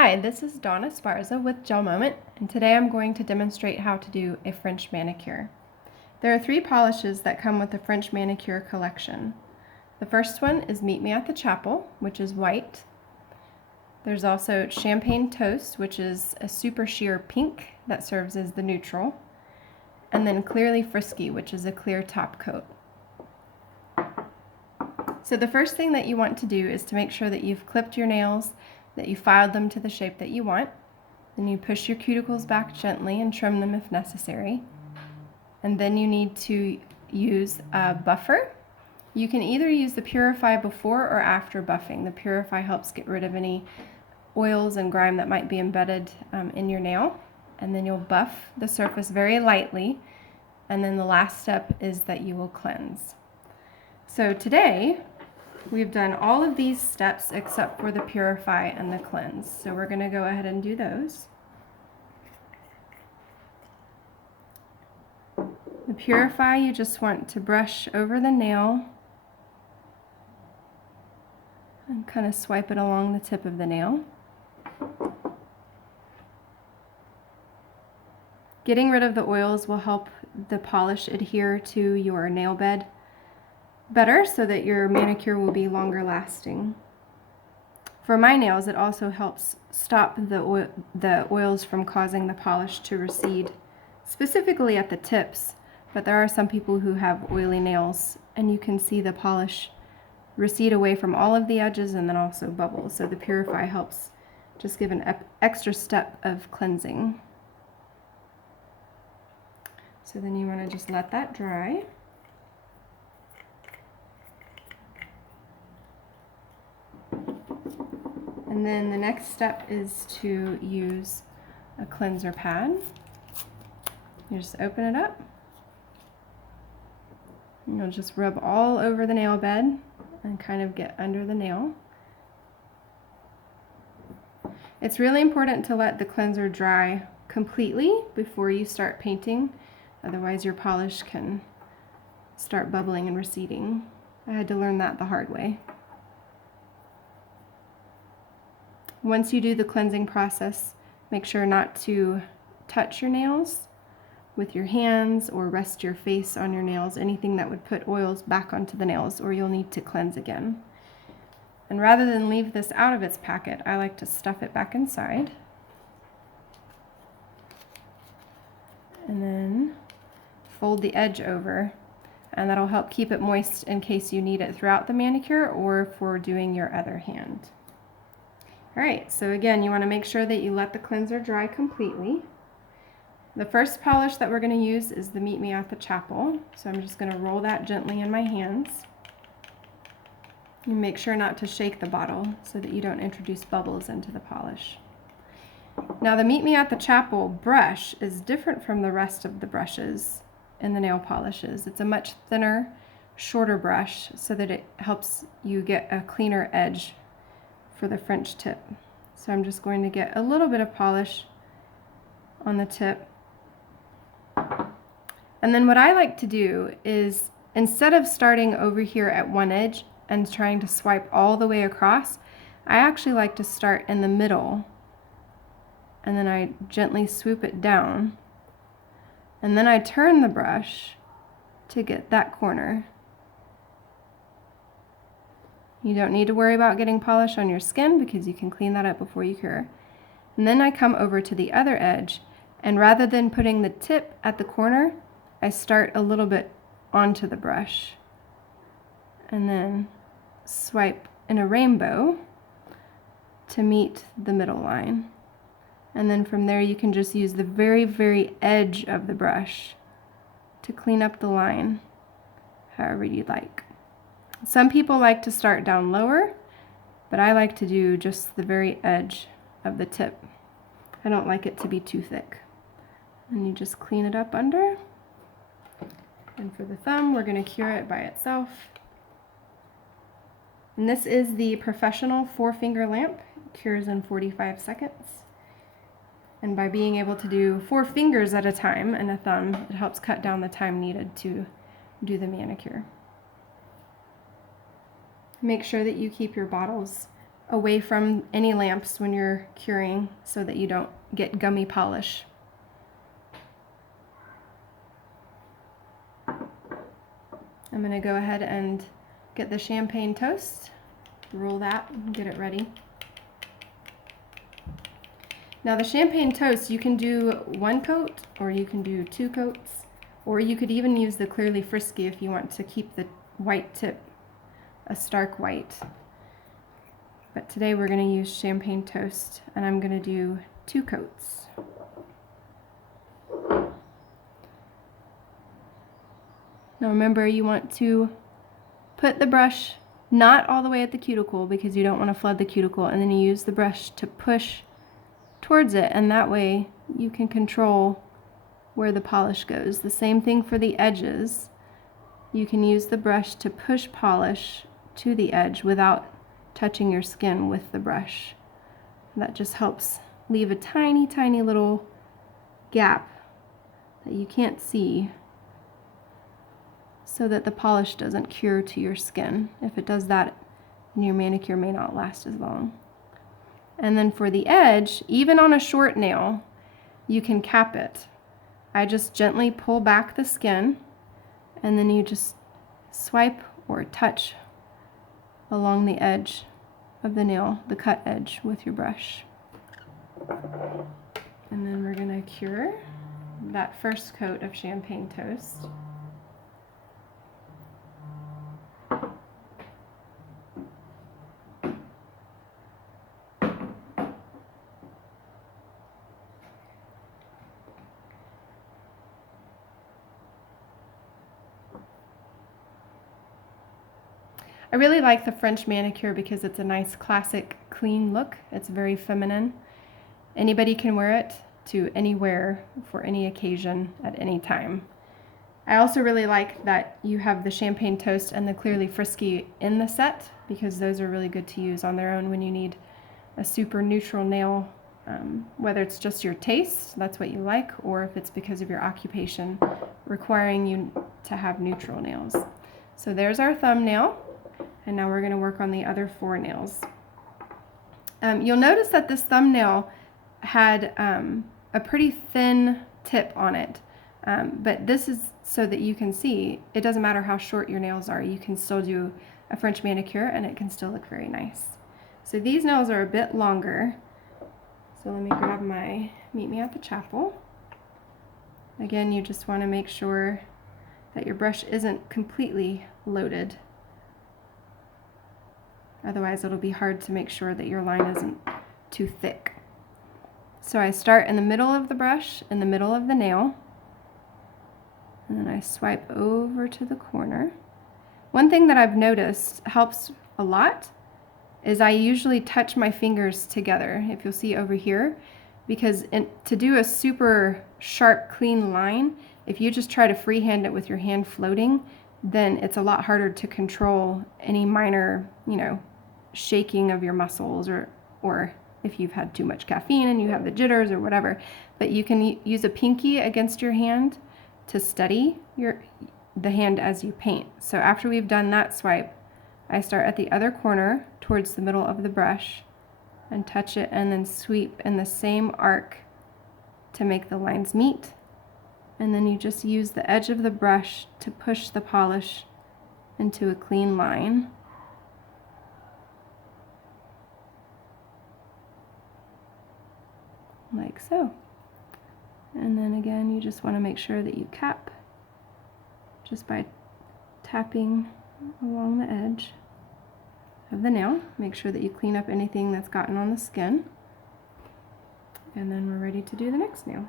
Hi, this is Dawn Esparza with GelMoment, and today I'm going to demonstrate how to do a French manicure. There are 3 polishes that come with the French Manicure Collection. The first one is Meet Me at the Chapel, which is white. There's also Champagne Toast, which is a super sheer pink that serves as the neutral. And then Clearly Frisky, which is a clear top coat. So the first thing that you want to do is to make sure that you've clipped your nails, that you filed them to the shape that you want. Then you push your cuticles back gently and trim them if necessary. And then you need to use a buffer. You can either use the Purify before or after buffing. The Purify helps get rid of any oils and grime that might be embedded in your nail. And then you'll buff the surface very lightly. And then the last step is that you will cleanse. So today, we've done all of these steps except for the Purify and the Cleanse. So we're going to go ahead and do those. The Purify, you just want to brush over the nail and kind of swipe it along the tip of the nail. Getting rid of the oils will help the polish adhere to your nail bed better so that your manicure will be longer lasting. For my nails, it also helps stop the oils from causing the polish to recede, specifically at the tips, but there are some people who have oily nails and you can see the polish recede away from all of the edges and then also bubble. So the Purify helps just give an extra step of cleansing. So then you want to just let that dry. And then the next step is to use a cleanser pad. You just open it up. And you'll just rub all over the nail bed and kind of get under the nail. It's really important to let the cleanser dry completely before you start painting. Otherwise your polish can start bubbling and receding. I had to learn that the hard way. Once you do the cleansing process, make sure not to touch your nails with your hands or rest your face on your nails, anything that would put oils back onto the nails, or you'll need to cleanse again. And rather than leave this out of its packet, I like to stuff it back inside. And then fold the edge over, and that'll help keep it moist in case you need it throughout the manicure or for doing your other hand. Alright, so again, you want to make sure that you let the cleanser dry completely. The first polish that we're going to use is the Meet Me at the Chapel. So I'm just going to roll that gently in my hands. You make sure not to shake the bottle so that you don't introduce bubbles into the polish. Now the Meet Me at the Chapel brush is different from the rest of the brushes in the nail polishes. It's a much thinner, shorter brush so that it helps you get a cleaner edge for the French tip. So I'm just going to get a little bit of polish on the tip. And then what I like to do is, instead of starting over here at one edge and trying to swipe all the way across, I actually like to start in the middle and then I gently swoop it down. And then I turn the brush to get that corner. You don't need to worry about getting polish on your skin because you can clean that up before you cure. And then I come over to the other edge, and rather than putting the tip at the corner, I start a little bit onto the brush and then swipe in a rainbow to meet the middle line. And then from there you can just use the very, very edge of the brush to clean up the line however you'd like. Some people like to start down lower, but I like to do just the very edge of the tip. I don't like it to be too thick. And you just clean it up under. And for the thumb, we're going to cure it by itself. And this is the Professional 4-finger lamp. It cures in 45 seconds. And by being able to do 4 fingers at a time and a thumb, it helps cut down the time needed to do the manicure. Make sure that you keep your bottles away from any lamps when you're curing so that you don't get gummy polish. I'm going to go ahead and get the champagne toast, roll that, and get it ready. Now the champagne toast, you can do 1 coat, or you can do 2 coats, or you could even use the Clearly Frisky if you want to keep the white tip a stark white. But today we're going to use champagne toast, and I'm going to do 2 coats. Now remember, you want to put the brush not all the way at the cuticle because you don't want to flood the cuticle, and then you use the brush to push towards it, and that way you can control where the polish goes. The same thing for the edges. You can use the brush to push polish to the edge without touching your skin with the brush. That just helps leave a tiny, tiny little gap that you can't see so that the polish doesn't cure to your skin. If it does that, then your manicure may not last as long. And then for the edge, even on a short nail, you can cap it. I just gently pull back the skin, and then you just swipe or touch along the edge of the nail, the cut edge, with your brush. And then we're going to cure that first coat of champagne toast. I really like the French manicure because it's a nice classic clean look. It's very feminine. Anybody can wear it to anywhere for any occasion at any time. I also really like that you have the champagne toast and the Clearly Frisky in the set because those are really good to use on their own when you need a super neutral nail, whether it's just your taste, that's what you like, or if it's because of your occupation requiring you to have neutral nails. So there's our thumbnail. And now we're going to work on the other 4 nails. You'll notice that this thumbnail had a pretty thin tip on it, but this is so that you can see it doesn't matter how short your nails are, you can still do a French manicure and it can still look very nice. So these nails are a bit longer, so let me grab my Meet Me at the Chapel. Again, you just want to make sure that your brush isn't completely loaded. Otherwise, it'll be hard to make sure that your line isn't too thick. So I start in the middle of the brush, in the middle of the nail, and then I swipe over to the corner. One thing that I've noticed helps a lot is I usually touch my fingers together, if you'll see over here, because to do a super sharp, clean line, if you just try to freehand it with your hand floating, then it's a lot harder to control any minor, shaking of your muscles, or if you've had too much caffeine and you have the jitters or whatever. But you can use a pinky against your hand to steady the hand as you paint. So after we've done that swipe, I start at the other corner towards the middle of the brush and touch it, and then sweep in the same arc to make the lines meet. And then you just use the edge of the brush to push the polish into a clean line. Like so. And then again, you just want to make sure that you cap just by tapping along the edge of the nail. Make sure that you clean up anything that's gotten on the skin. And then we're ready to do the next nail.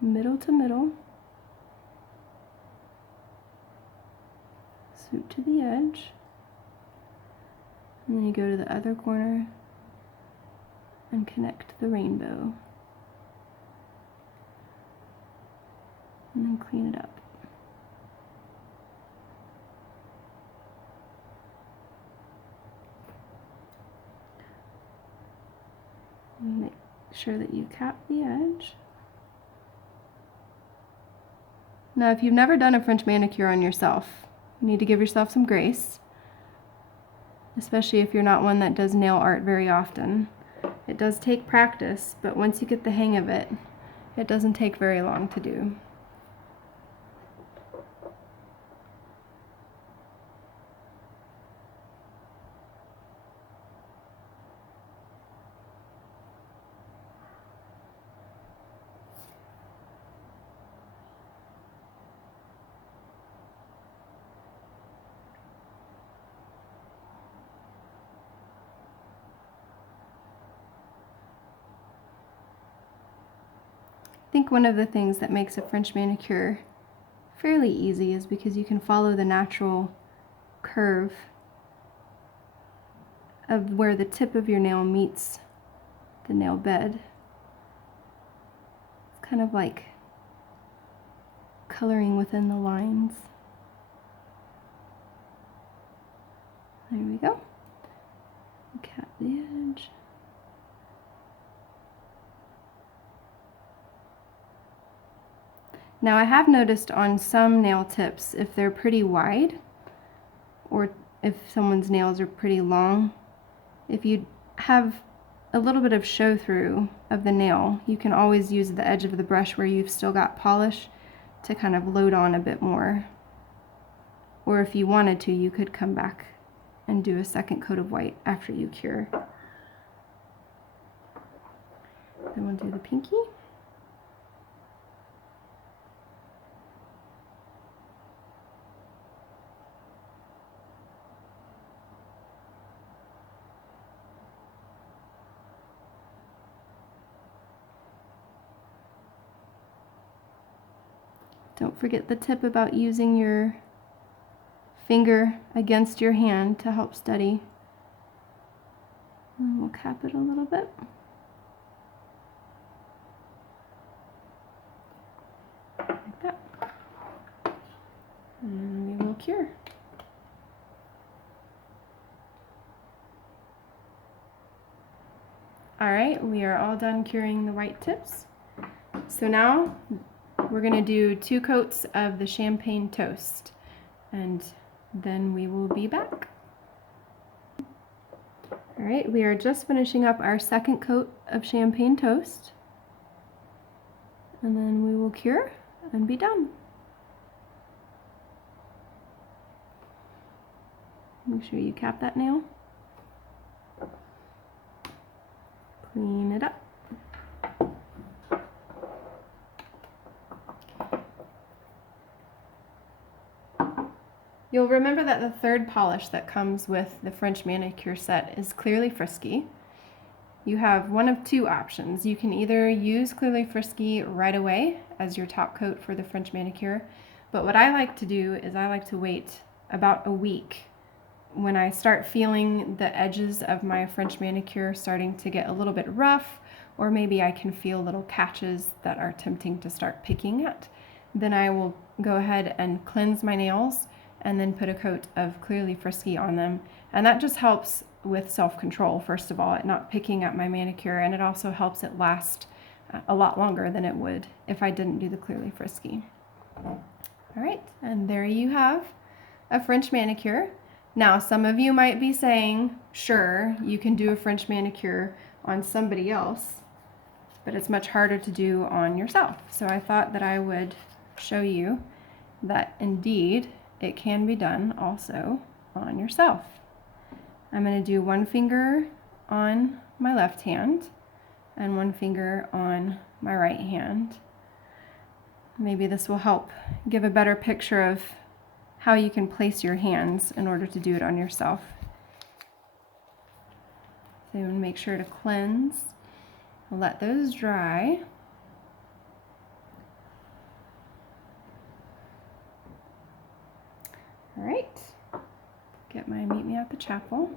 Middle to middle, swoop to the edge, and then you go to the other corner and connect the rainbow, and then clean it up. And make sure that you cap the edge. Now, if you've never done a French manicure on yourself, You need to give yourself some grace, especially if you're not one that does nail art very often. It does take practice, but once you get the hang of it, it doesn't take very long to do. I think one of the things that makes a French manicure fairly easy is because you can follow the natural curve of where the tip of your nail meets the nail bed. It's kind of like coloring within the lines. There we go. Cap the edge. Now I have noticed on some nail tips, if they're pretty wide, or if someone's nails are pretty long, if you have a little bit of show through of the nail, you can always use the edge of the brush where you've still got polish to kind of load on a bit more. Or if you wanted to, you could come back and do a second coat of white after you cure. Then we'll do the pinky. Don't forget the tip about using your finger against your hand to help steady. And we'll cap it a little bit. Like that. And we will cure. Alright, we are all done curing the white tips. So now we're going to do 2 coats of the champagne toast, and then we will be back. Alright, we are just finishing up our second coat of champagne toast, and then we will cure and be done. Make sure you cap that nail. Clean it up. You'll remember that the third polish that comes with the French manicure set is Clearly Frisky. You have one of 2 options. You can either use Clearly Frisky right away as your top coat for the French manicure, but what I like to do is I like to wait about a week. When I start feeling the edges of my French manicure starting to get a little bit rough, or maybe I can feel little catches that are tempting to start picking at, then I will go ahead and cleanse my nails and then put a coat of Clearly Frisky on them. And that just helps with self-control, first of all, at not picking at my manicure, and it also helps it last a lot longer than it would if I didn't do the Clearly Frisky. All right, and there you have a French manicure. Now, some of you might be saying, sure, you can do a French manicure on somebody else, but it's much harder to do on yourself. So I thought that I would show you that indeed it can be done also on yourself. I'm going to do 1 finger on my left hand and 1 finger on my right hand. Maybe this will help give a better picture of how you can place your hands in order to do it on yourself. So you want to make sure to cleanse, let those dry. All right, get my Meet Me at the Chapel.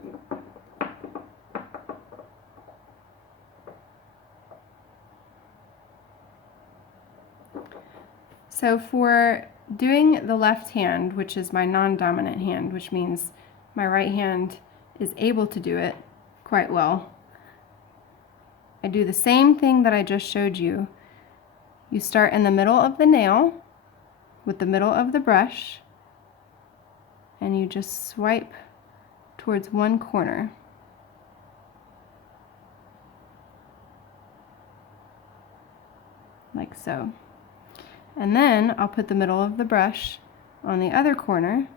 So for doing the left hand, which is my non-dominant hand, which means my right hand is able to do it quite well, I do the same thing that I just showed you. You start in the middle of the nail with the middle of the brush, and you just swipe towards one corner. Like so. And then I'll put the middle of the brush on the other corner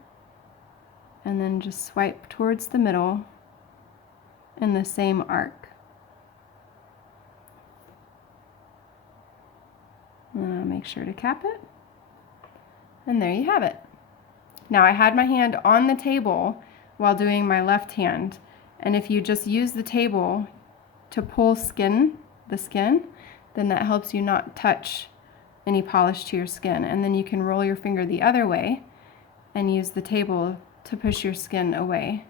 and then just swipe towards the middle in the same arc. And I'll make sure to cap it. And there you have it. Now I had my hand on the table while doing my left hand, and if you just use the table to pull the skin, then that helps you not touch any polish to your skin. And then you can roll your finger the other way and use the table to push your skin away.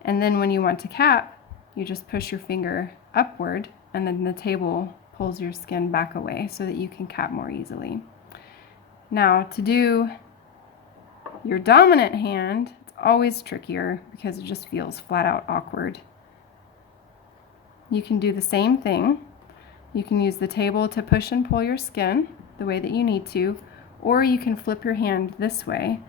And then when you want to cap, you just push your finger upward and then the table pulls your skin back away so that you can cap more easily. Now to do your dominant hand, it's always trickier because it just feels flat out awkward. You can do the same thing. You can use the table to push and pull your skin the way that you need to, or you can flip your hand this way.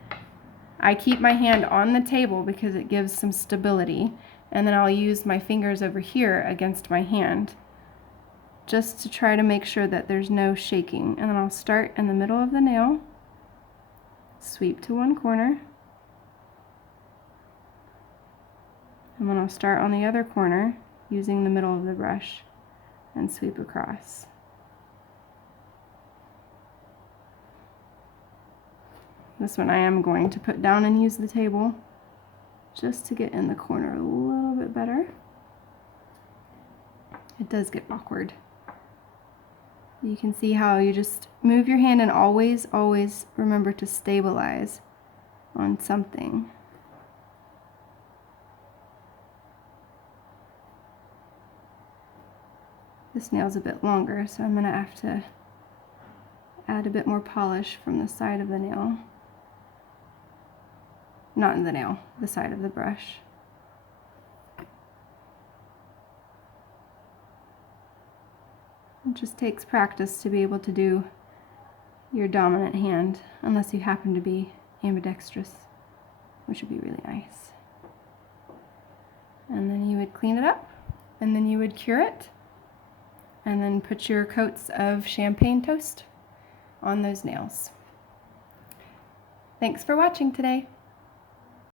I keep my hand on the table because it gives some stability, and then I'll use my fingers over here against my hand just to try to make sure that there's no shaking. And then I'll start in the middle of the nail, sweep to one corner, and then I'll start on the other corner using the middle of the brush and sweep across. This one I am going to put down and use the table just to get in the corner a little bit better. It does get awkward. You can see how you just move your hand and always remember to stabilize on something. This nail's a bit longer, so I'm going to have to add a bit more polish from the side of the nail. Not in the nail, the side of the brush. It just takes practice to be able to do your dominant hand, unless you happen to be ambidextrous, which would be really nice. And then you would clean it up, and then you would cure it, and then put your coats of champagne toast on those nails. Thanks for watching today.